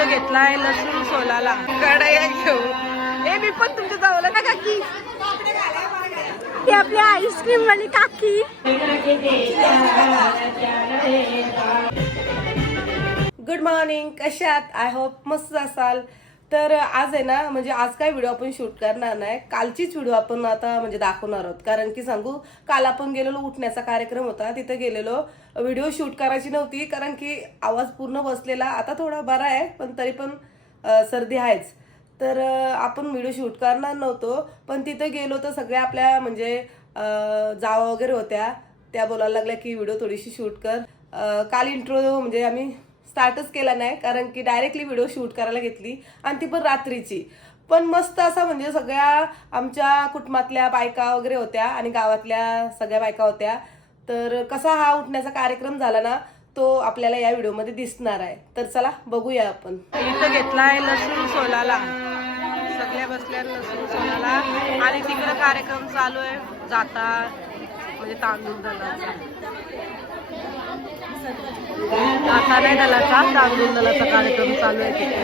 इथं घेतलाय लसूण सोलाला. कढया घेऊ. ए मी पण तुमच्या जवळ ना काकी? ती आपली आईस्क्रीम वाली काकी. गुड मॉर्निंग कशात? आय होप मस्त असाल. तर आज आहे ना म्हणजे आज काय व्हिडिओ आपण शूट करणार नाही. कालचीच व्हिडिओ आपण आता म्हणजे दाखवणार आहोत. कारण की सांगू काल आपण गेलेलो उठण्याचा कार्यक्रम होता. तिथे गेलेलो. व्हिडिओ शूट करायची नव्हती कारण की आवाज पूर्ण बसलेला. आता थोडा बरा आहे पण तरी पण सर्दी आहेच. तर आपण व्हिडिओ शूट करणार नव्हतो. पण तिथे गेलो तर सगळ्या आपल्या म्हणजे जावा वगैरे होत्या. त्या बोलायला लागल्या की व्हिडिओ थोडीशी शूट कर. काल इंट्रो म्हणजे आम्ही स्टार्टच केला नाही कारण की डायरेक्टली व्हिडिओ शूट करायला घेतली आणि ती पण रात्रीची. पण मस्त असा म्हणजे सगळ्या आमच्या कुटुंबातल्या बायका वगैरे होत्या आणि गावातल्या सगळ्या बायका होत्या. तर कसा हा उठण्याचा कार्यक्रम झाला ना तो आपल्याला या व्हिडिओमध्ये दिसणार आहे. तर चला बघूया आपण. इथं आहे लसूण सोलाला. सगळ्या बसल्या लसूण सोलाला. आणि तिकडे कार्यक्रम चालू आहे. जाता म्हणजे तांदूळ झाला. नाही दलाचा तांदूळ दलाचा कार्यक्रम चालू आहे तिथे.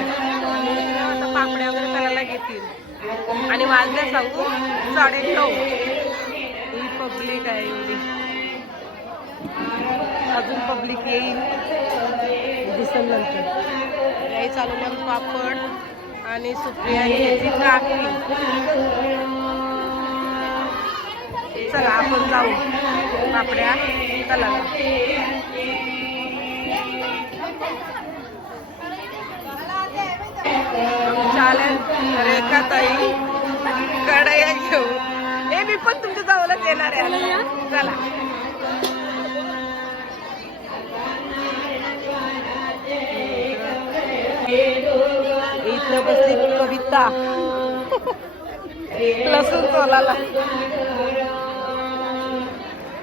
आता पापड्या वगैरे करायला घेतील. आणि वाजल्या सांगू साडे नऊ ही पब्लिक आहे एवढी. अजून पब्लिक येईल. दिसेल नंतर. याही चालवल्या पापड आणि सुप्रिया ह्याची काकी. चला आपण जाऊ. पापड्या चला चालेल. रेखा ताई कढया घेऊ. ए मी पण तुमच्या जवळच येणार आहे. चला. इथं बसली कविता. लसूण तोलाला.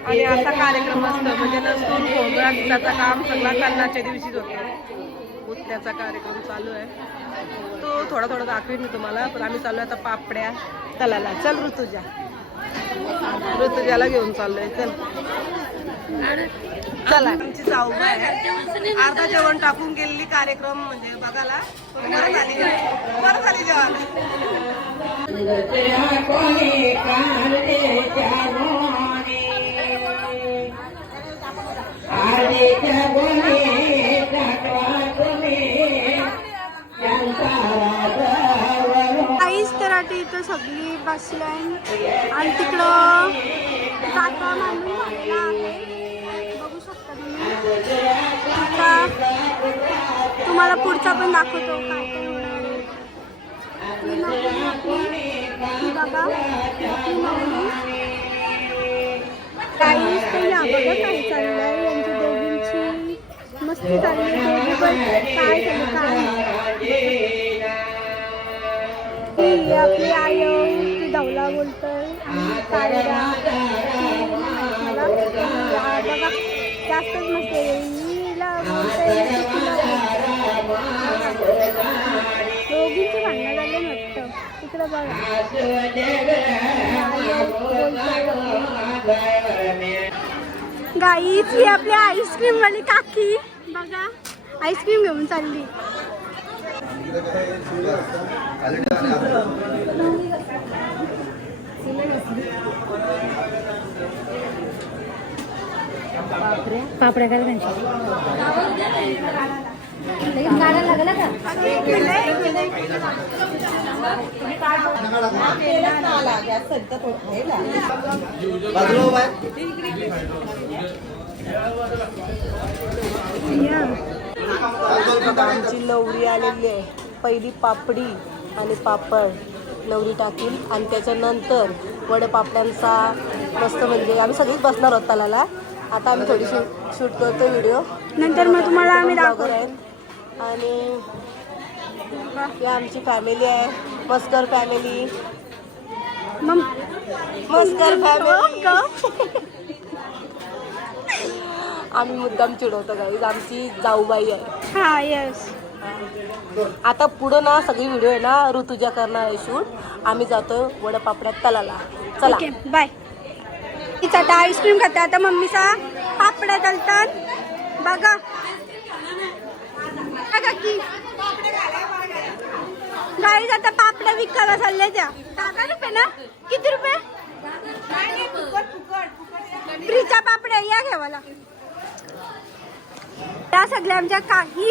आणि आता कार्यक्रम असतो म्हणजे लसूण गोंधळाचा काम सगळा कन्नाच्या दिवशीच होतो. उठण्याचा कार्यक्रम चालू आहे. तो थोडा थोडा दाखवेन मी तुम्हाला पण आम्ही चालू आहे आता पापड्या तलाला चल ऋतुजा. ऋतुजाला घेऊन चाललोय चल. चला. आमची जाऊ आहे. अर्धा जेवण टाकून गेलेली कार्यक्रम म्हणजे बघायला. बरं झाली. बरं झाली जेवण. काहीच तर इथं सगळी बसलाय आणि तिकडं जाता मांडून झालेला आहे. बघू शकता तुम्ही. आता तुम्हाला पुढचा पण दाखवतो काय बाबा काही आहे. बघा. काही नवरी. मस्ती चालली काय झालं काय आपली आई ती धवला बोलतोय. आणि मला बघा जास्तच मस्त आहे. बोलतोय दोघींची भांडणं झाले वाटतं. तिकडं बघा. गाईच ही आपली आईस्क्रीम वाली काकी. बघा. आईस्क्रीम घेऊन चालली. पापड्या काय गाडा लागला का? आमची लवरी आलेली आहे. पहिली पापडी आणि पापड लवरी टाकील आणि त्याच्यानंतर वडपापड्यांचा मस्त म्हणजे आम्ही सगळीच बसणार आहोत तलाला. आता आम्ही थोडीशी शूट करतो व्हिडिओ नंतर मग तुम्हाला आम्ही दाखवतो. आणि ही आमची फॅमिली आहे. Maskar family Maskar family? आम्ही मुद्दाम चिडवतो गाईज आमची जाऊबाई आहे. हा येस आता पुढं ना सगळी व्हिडिओ आहे ना ऋतुजा करणार आहे शूट आम्ही जातो वडपापड्यात तलाला. चला. ओके बाय तिचा आता आईस्क्रीम खाते. आता मम्मीचा पापड्या तलतात बघा. बघा की. गाईज आता पापड्या विकायला चालले त्या. टाका रुपये ना? किती रुपये? फ्रीच्या पापड्या या घेवाला आता सगळ्या आमच्या काकी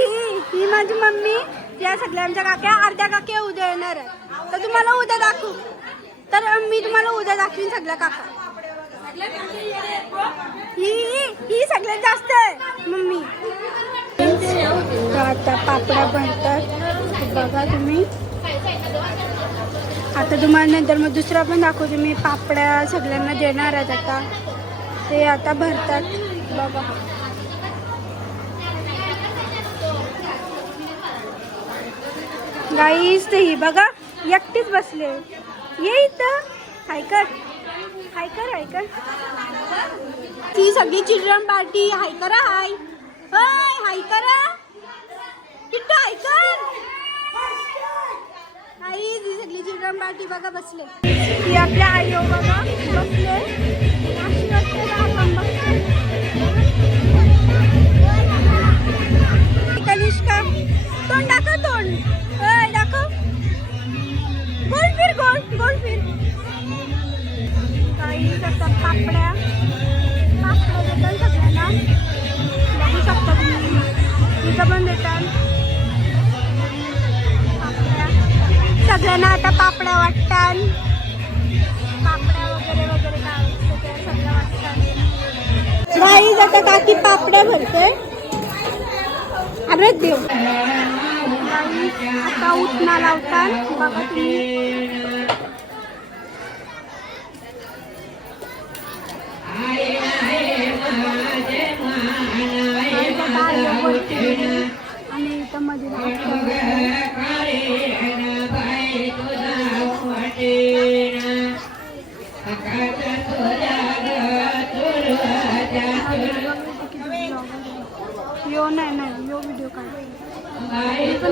ही माझी मम्मी या सगळ्या आमच्या काक्या अर्ध्या काक्या उद्या येणार आहे तर तुम्हाला उद्या दाखवू. तर मी तुम्हाला उद्या दाखवीन सगळ्या काका. ही ही सगळ्यात जास्त आहे मम्मी. आता पापड्या बनतात. बघा तुम्ही. आता तुम्हाला नंतर मग दुसरा पण दाखवते. मी पापड्या सगळ्यांना देणार आहेत आता. ते आता भरतात. बघा. गाईस ते ही बघा एकटीच बसले. ये इथं. हायकर हायकर हायकर ती सगळी चिल्ड्रन पार्टी. हायकरा हाय. हाय हाय करा. किट्टू हाय कर. आई ती सगळी चिल्ड्रन पार्टी बघा बसले. ती आपल्या आई बघा बसले. आता पापड्या वाटतात पापड्या वगैरे वगैरे काय सगळं आता काकी पापड्या भरते अरे देव. आता उठणा लावतात बघा तुम्ही. आणि इथं मध्ये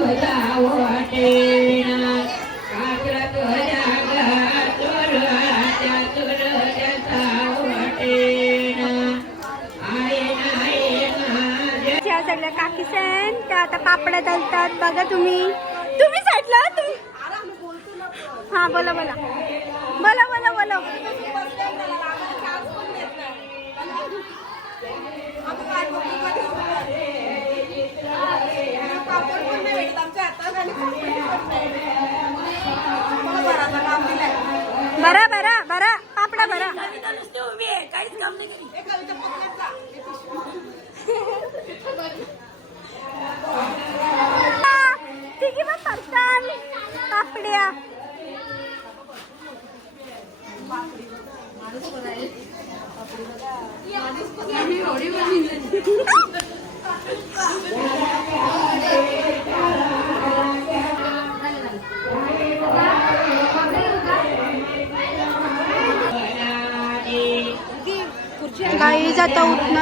काढ त्या सगळ्या काकी सेन त्या आता पापड्या चालतात बघा तुम्ही. तुम्ही साठला तुम्ही हा बोला बोला. बोला बोला बोला. ali pra frente, velho.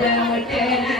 ಜಮಟೆಯ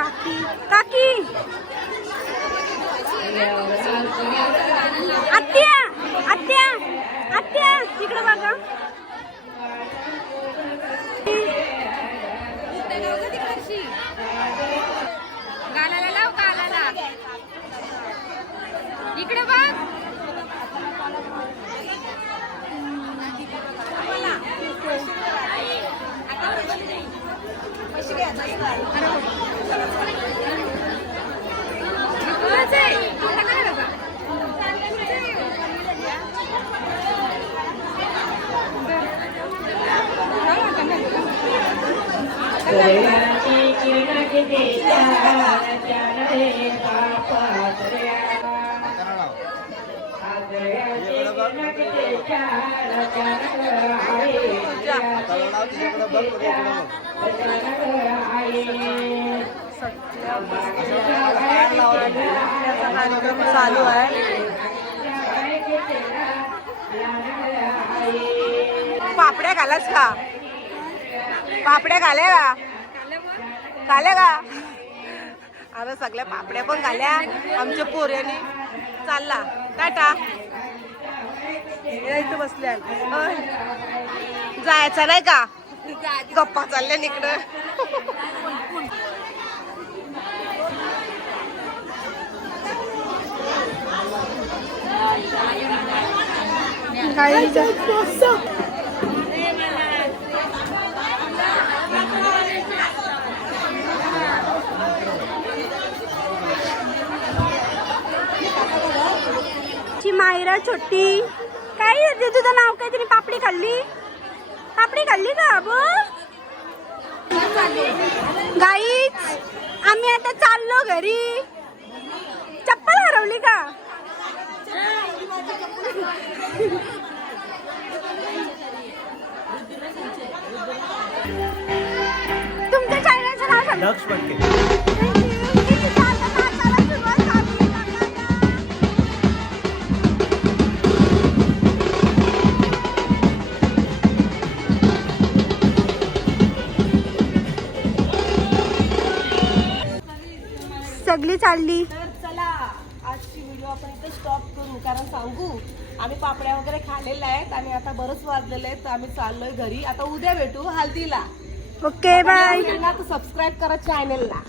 काकी काकी! आत्या आत्या आत्या इकडे बघा. गालाला लाव गालाला. इकडे बघ इकडंच आहे. इकडं काय रे बा? कार्यक्रम चालू आहे पापड्या घालास का? पापड्या घाल्या का? घाल्या का? आता सगळ्या पापड्या पण घाल्या आमच्या पोऱ्याने चालला. टाटा. यायचं इथं बसल्या. जायचं नाही का? गप्पा चालल्या इकडं. काही मायरा छोटी. काय तुझं नाव काय? तिने पापडी खाल्ली? पापडी खाल्ली का अबो? गाईच आम्ही आता चाललो घरी. चप्पल हरवली का? तुमच्या चॅनलचं नाव सांगा. लक्ष चालली? तर चला आजची व्हिडिओ आपण इथे स्टॉप करू. कारण सांगू आम्ही पापड्या वगैरे खाल्लेल्या आहेत आणि आता बरंच वाजलेलं आहे तर आम्ही चाललोय घरी. आता उद्या भेटू हल्दीला ओके बाय सबस्क्राईब करा चॅनलला